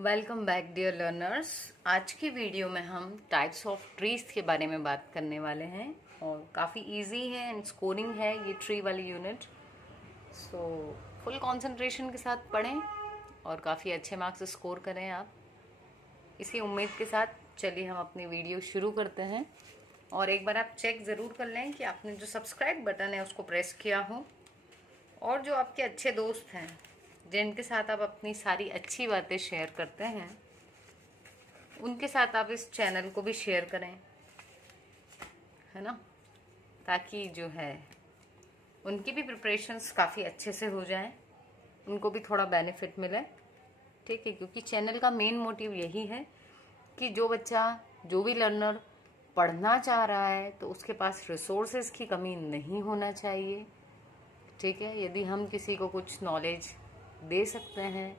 Welcome back dear learners. आज की video में हम टाइप्स ऑफ ट्रीज के बारे में बात करने वाले हैं और काफ़ी इजी है एंड स्कोरिंग है ये ट्री वाली यूनिट। सो फुल कंसंट्रेशन के साथ पढ़ें और काफ़ी अच्छे मार्क्स स्कोर करें आप। इसी उम्मीद के साथ चलिए हम अपनी वीडियो शुरू करते हैं। और एक बार आप चेक ज़रूर कर लें कि आपने जो सब्सक्राइब बटन है उसको प्रेस किया हो, और जो आपके अच्छे दोस्त हैं जिनके साथ आप अपनी सारी अच्छी बातें शेयर करते हैं उनके साथ आप इस चैनल को भी शेयर करें, है ना, ताकि जो है उनकी भी प्रिपरेशंस काफ़ी अच्छे से हो जाएं, उनको भी थोड़ा बेनिफिट मिले। ठीक है, क्योंकि चैनल का मेन मोटिव यही है कि जो बच्चा, जो भी लर्नर पढ़ना चाह रहा है तो उसके पास रिसोर्सेज की कमी नहीं होना चाहिए। ठीक है, यदि हम किसी को कुछ नॉलेज दे सकते हैं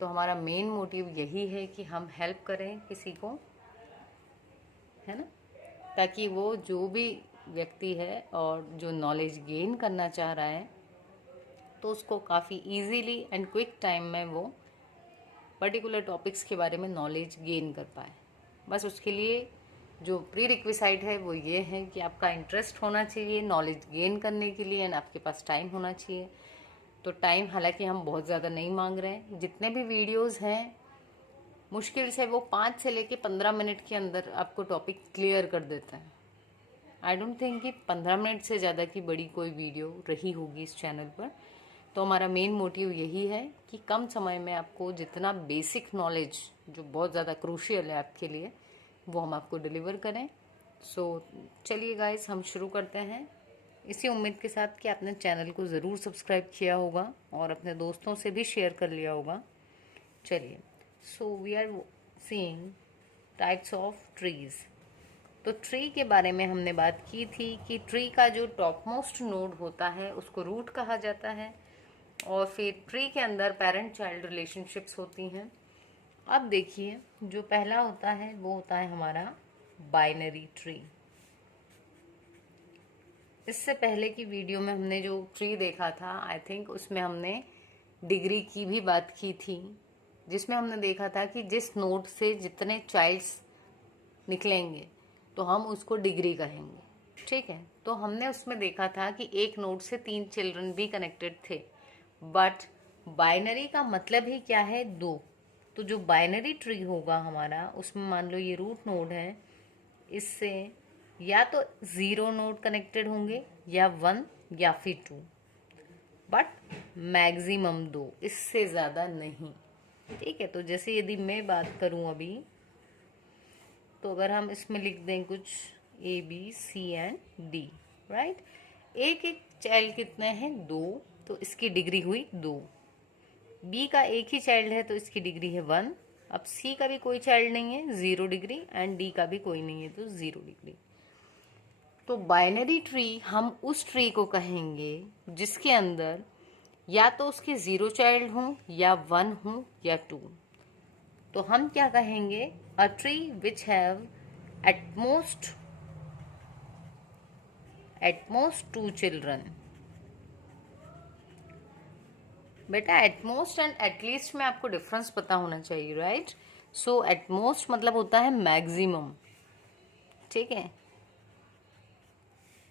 तो हमारा मेन मोटिव यही है कि हम हेल्प करें किसी को, है ना, ताकि वो जो भी व्यक्ति है और जो नॉलेज गेन करना चाह रहा है तो उसको काफ़ी इजीली एंड क्विक टाइम में वो पर्टिकुलर टॉपिक्स के बारे में नॉलेज गेन कर पाए। बस उसके लिए जो प्री रिक्विसाइट है वो ये है कि आपका इंटरेस्ट होना चाहिए नॉलेज गेन करने के लिए एंड आपके पास टाइम होना चाहिए। तो टाइम हालांकि हम बहुत ज़्यादा नहीं मांग रहे हैं, जितने भी वीडियोस हैं मुश्किल से वो 5 से लेके 15 मिनट के अंदर आपको टॉपिक क्लियर कर देते हैं। आई डोंट थिंक कि 15 मिनट से ज़्यादा की बड़ी कोई वीडियो रही होगी इस चैनल पर। तो हमारा मेन मोटिव यही है कि कम समय में आपको जितना बेसिक नॉलेज जो बहुत ज़्यादा क्रूशियल है आपके लिए वो हम आपको डिलीवर करें। सो चलिए गाइस, हम शुरू करते हैं इसी उम्मीद के साथ कि आपने चैनल को ज़रूर सब्सक्राइब किया होगा और अपने दोस्तों से भी शेयर कर लिया होगा। चलिए, so we are seeing types of trees. तो ट्री के बारे में हमने बात की थी कि ट्री का जो टॉप मोस्ट नोड होता है उसको रूट कहा जाता है, और फिर ट्री के अंदर पेरेंट चाइल्ड रिलेशनशिप्स होती हैं। अब देखिए, जो पहला होता है वो होता है हमारा बाइनरी ट्री। इससे पहले की वीडियो में हमने जो ट्री देखा था, आई थिंक उसमें हमने डिग्री की भी बात की थी, जिसमें हमने देखा था कि जिस नोड से जितने चाइल्ड्स निकलेंगे तो हम उसको डिग्री कहेंगे। ठीक है, तो हमने उसमें देखा था कि एक नोड से 3 चिल्ड्रन भी कनेक्टेड थे, बट बाइनरी का मतलब ही क्या है, 2। तो जो बाइनरी ट्री होगा हमारा, उसमें मान लो ये रूट नोड है, इससे या तो 0 नोड कनेक्टेड होंगे या 1 या फिर 2, बट मैक्सिमम 2, इससे ज़्यादा नहीं। ठीक है, तो जैसे यदि मैं बात करूं अभी, तो अगर हम इसमें लिख दें कुछ ABCD, राइट, एक एक चाइल्ड कितने हैं, 2, तो इसकी डिग्री हुई 2। बी का एक ही चाइल्ड है तो इसकी डिग्री है 1। अब सी का भी कोई चाइल्ड नहीं है, 0 डिग्री, एंड डी का भी कोई नहीं है तो 0 डिग्री। तो बाइनरी ट्री हम उस ट्री को कहेंगे जिसके अंदर या तो उसके 0 चाइल्ड हों या 1 हों या 2। तो हम क्या कहेंगे, a tree which have at most 2 children. बेटा, एटमोस्ट एंड एटलीस्ट में आपको डिफरेंस पता होना चाहिए, राइट। सो एटमोस्ट मतलब होता है मैक्सिमम, ठीक है,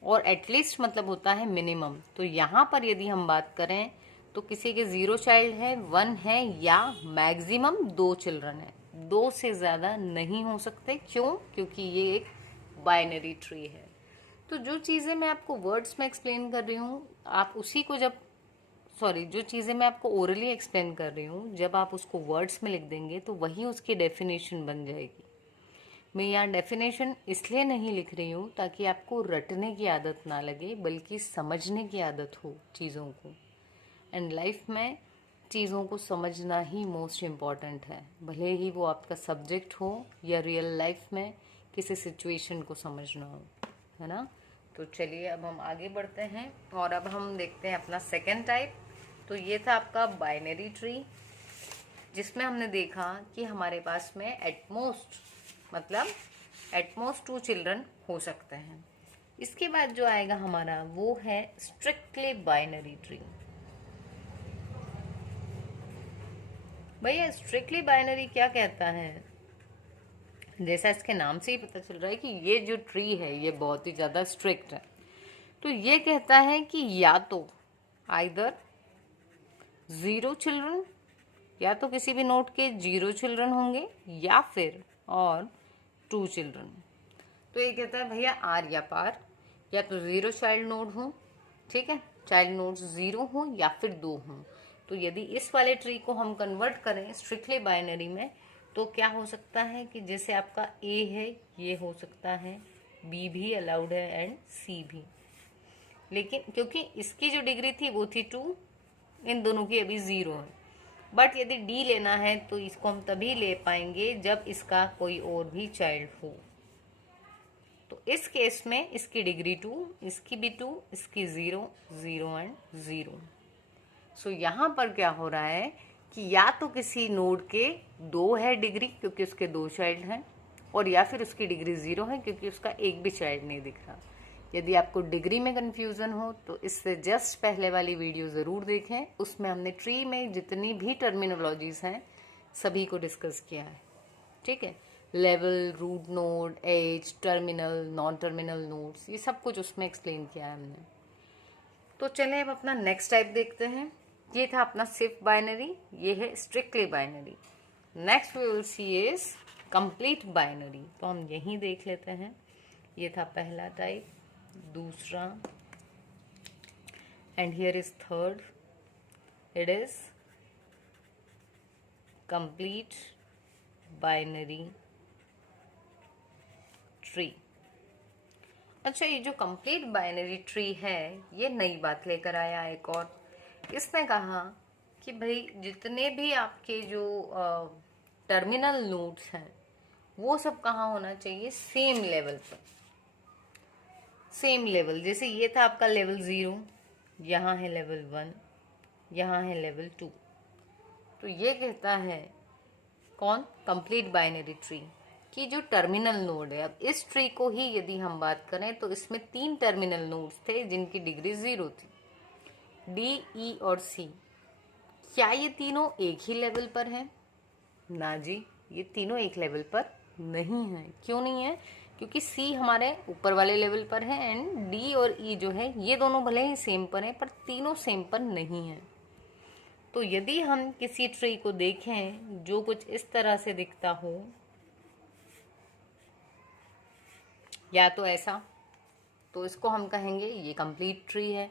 और एटलीस्ट मतलब होता है मिनिमम। तो यहाँ पर यदि हम बात करें तो किसी के 0 चाइल्ड है, 1 है, या मैक्सिमम 2 चिल्ड्रन है, 2 से ज़्यादा नहीं हो सकते। क्यों? क्योंकि ये एक बाइनरी ट्री है। तो जो चीज़ें मैं आपको वर्ड्स में एक्सप्लेन कर रही हूँ, आप उसी को जो चीज़ें मैं आपको ओरली एक्सप्लेन कर रही हूँ, जब आप उसको वर्ड्स में लिख देंगे तो वही उसकी डेफिनेशन बन जाएगी। मैं यहाँ डेफिनेशन इसलिए नहीं लिख रही हूँ ताकि आपको रटने की आदत ना लगे, बल्कि समझने की आदत हो चीज़ों को। एंड लाइफ में चीज़ों को समझना ही मोस्ट इम्पॉर्टेंट है, भले ही वो आपका सब्जेक्ट हो या रियल लाइफ में किसी सिचुएशन को समझना हो, है ना। तो चलिए अब हम आगे बढ़ते हैं और अब हम देखते हैं अपना सेकेंड टाइप। तो ये था आपका बाइनरी ट्री, जिसमें हमने देखा कि हमारे पास में एटमोस्ट 2 चिल्ड्रन हो सकते हैं। इसके बाद जो आएगा हमारा वो है स्ट्रिक्टली बाइनरी ट्री। भैया स्ट्रिक्टली बाइनरी क्या कहता है? जैसा इसके नाम से ही पता चल रहा है कि ये जो ट्री है ये बहुत ही ज़्यादा स्ट्रिक्ट है। तो ये कहता है कि या तो आइदर 0 चिल्ड्रन, या तो किसी भी नोड के 0 चिल्ड्रन होंगे, या फिर और 2 चिल्ड्रन। तो ये कहता है भैया आर या पार, या तो 0 चाइल्ड नोड हो, ठीक है, चाइल्ड नोड्स 0 हो या फिर 2 हो। तो यदि इस वाले ट्री को हम कन्वर्ट करें स्ट्रिक्टली बाइनरी में तो क्या हो सकता है कि जैसे आपका ए है ये हो सकता है, बी भी अलाउड है एंड सी भी। लेकिन क्योंकि इसकी जो डिग्री थी वो थी 2, इन दोनों की अभी 0 है। बट यदि डी लेना है तो इसको हम तभी ले पाएंगे जब इसका कोई और भी चाइल्ड हो। तो इस केस में इसकी डिग्री 2, इसकी भी 2, इसकी 0, 0 एंड 0। सो यहाँ पर क्या हो रहा है कि या तो किसी नोड के 2 है डिग्री क्योंकि उसके 2 चाइल्ड हैं, और या फिर उसकी डिग्री 0 है क्योंकि उसका एक भी चाइल्ड नहीं दिख रहा। यदि आपको डिग्री में कन्फ्यूज़न हो तो इससे जस्ट पहले वाली वीडियो ज़रूर देखें, उसमें हमने ट्री में जितनी भी टर्मिनोलॉजीज़ हैं सभी को डिस्कस किया है, ठीक है। Level, root node, edge, terminal, non terminal nodes, ये सब कुछ उसमें एक्सप्लेन किया है हमने। तो चलें अब अपना नेक्स्ट टाइप देखते हैं। ये था अपना सिर्फ बाइनरी, ये है strictly binary. Next we will see is complete binary. तो हम यहीं देख लेते हैं। ये था पहला टाइप, दूसरा, and here is third, it is complete binary tree. अच्छा, ये जो कंप्लीट बाइनरी ट्री है ये नई बात लेकर आया एक और। इसने कहा कि भाई जितने भी आपके जो टर्मिनल नोड्स हैं वो सब कहाँ होना चाहिए, सेम लेवल पर। सेम लेवल, जैसे ये था आपका लेवल 0, यहाँ है लेवल 1, यहाँ है लेवल 2। तो ये कहता है कौन, कंप्लीट बाइनरी ट्री की जो टर्मिनल नोड है। अब इस ट्री को ही यदि हम बात करें तो इसमें 3 टर्मिनल नोड्स थे जिनकी डिग्री 0 थी, डी, ई और सी। क्या ये तीनों एक ही लेवल पर हैं? ना जी, ये तीनों एक लेवल पर नहीं है। क्यों नहीं है? क्योंकि सी हमारे ऊपर वाले लेवल पर है एंड डी और ई जो है ये दोनों भले ही सेम पर हैं पर तीनों सेम पर नहीं है। तो यदि हम किसी ट्री को देखें जो कुछ इस तरह से दिखता हो, या तो ऐसा, तो इसको हम कहेंगे ये कंप्लीट ट्री है।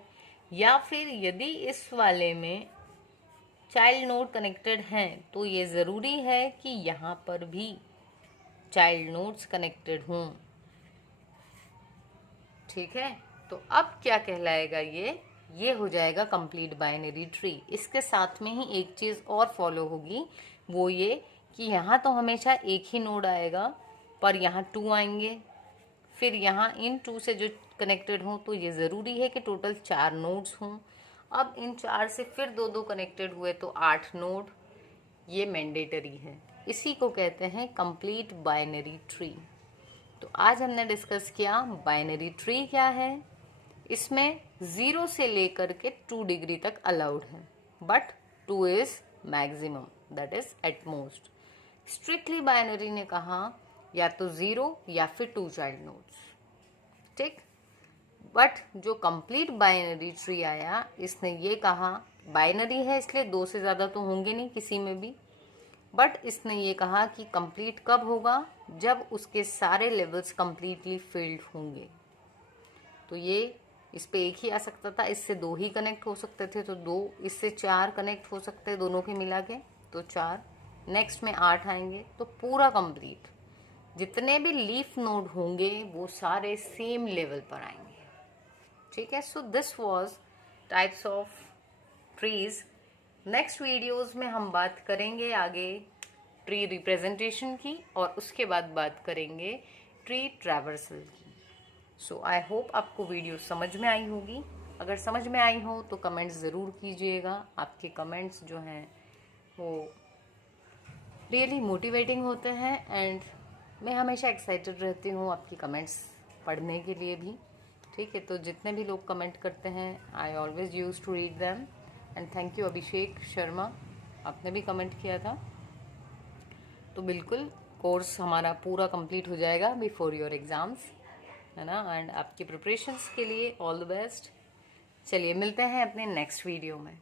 या फिर यदि इस वाले में चाइल्ड नोड कनेक्टेड हैं तो ये ज़रूरी है कि यहाँ पर भी चाइल्ड नोड्स कनेक्टेड हों, ठीक है। तो अब क्या कहलाएगा ये हो जाएगा कंप्लीट बाइनरी ट्री। इसके साथ में ही एक चीज़ और फॉलो होगी, वो ये कि यहाँ तो हमेशा एक ही नोड आएगा पर यहाँ 2 आएंगे, फिर यहाँ इन 2 से जो कनेक्टेड हों तो ये ज़रूरी है कि टोटल 4 नोड्स हों। अब इन 4 से फिर 2-2 कनेक्टेड हुए तो 8 नोड, ये मैंडेटरी है। इसी को कहते हैं कंप्लीट बाइनरी ट्री। तो आज हमने डिस्कस किया बाइनरी ट्री क्या है। इसमें 0 से लेकर के 2 डिग्री तक अलाउड है, but 2 is maximum, that is at most. Strictly binary ने कहा या तो 0 या फिर 2 चाइल्ड नोड्स, ठीक। बट जो कंप्लीट बाइनरी ट्री आया इसने ये कहा बाइनरी है इसलिए 2 से ज़्यादा तो होंगे नहीं किसी में भी, बट इसने ये कहा कि कंप्लीट कब होगा, जब उसके सारे लेवल्स कंप्लीटली फिल्ड होंगे। तो ये इस पे एक ही आ सकता था, इससे 2 ही कनेक्ट हो सकते थे तो 2, इससे 4 कनेक्ट हो सकते हैं दोनों के मिला के तो 4, नेक्स्ट में 8 आएंगे तो पूरा कंप्लीट। जितने भी लीफ नोड होंगे वो सारे सेम लेवल पर आएंगे, ठीक है। So this was types of trees. Next videos में हम बात करेंगे आगे ट्री रिप्रेजेंटेशन की और उसके बाद बात करेंगे ट्री ट्रैवर्सल की। सो आई होप आपको वीडियो समझ में आई होगी। अगर समझ में आई हो तो कमेंट्स ज़रूर कीजिएगा। आपके कमेंट्स जो हैं वो रियली मोटिवेटिंग होते हैं एंड मैं हमेशा एक्साइटेड रहती हूँ आपकी कमेंट्स पढ़ने के लिए भी, ठीक है। तो जितने भी लोग कमेंट करते हैं I always use to read them and thank you Abhishek Sharma आपने भी कमेंट किया था। तो बिल्कुल कोर्स हमारा पूरा कंप्लीट हो जाएगा बिफोर योर एग्ज़ाम्स, है ना। एंड आपकी प्रिपरेशंस के लिए ऑल द बेस्ट। चलिए मिलते हैं अपने नेक्स्ट वीडियो में।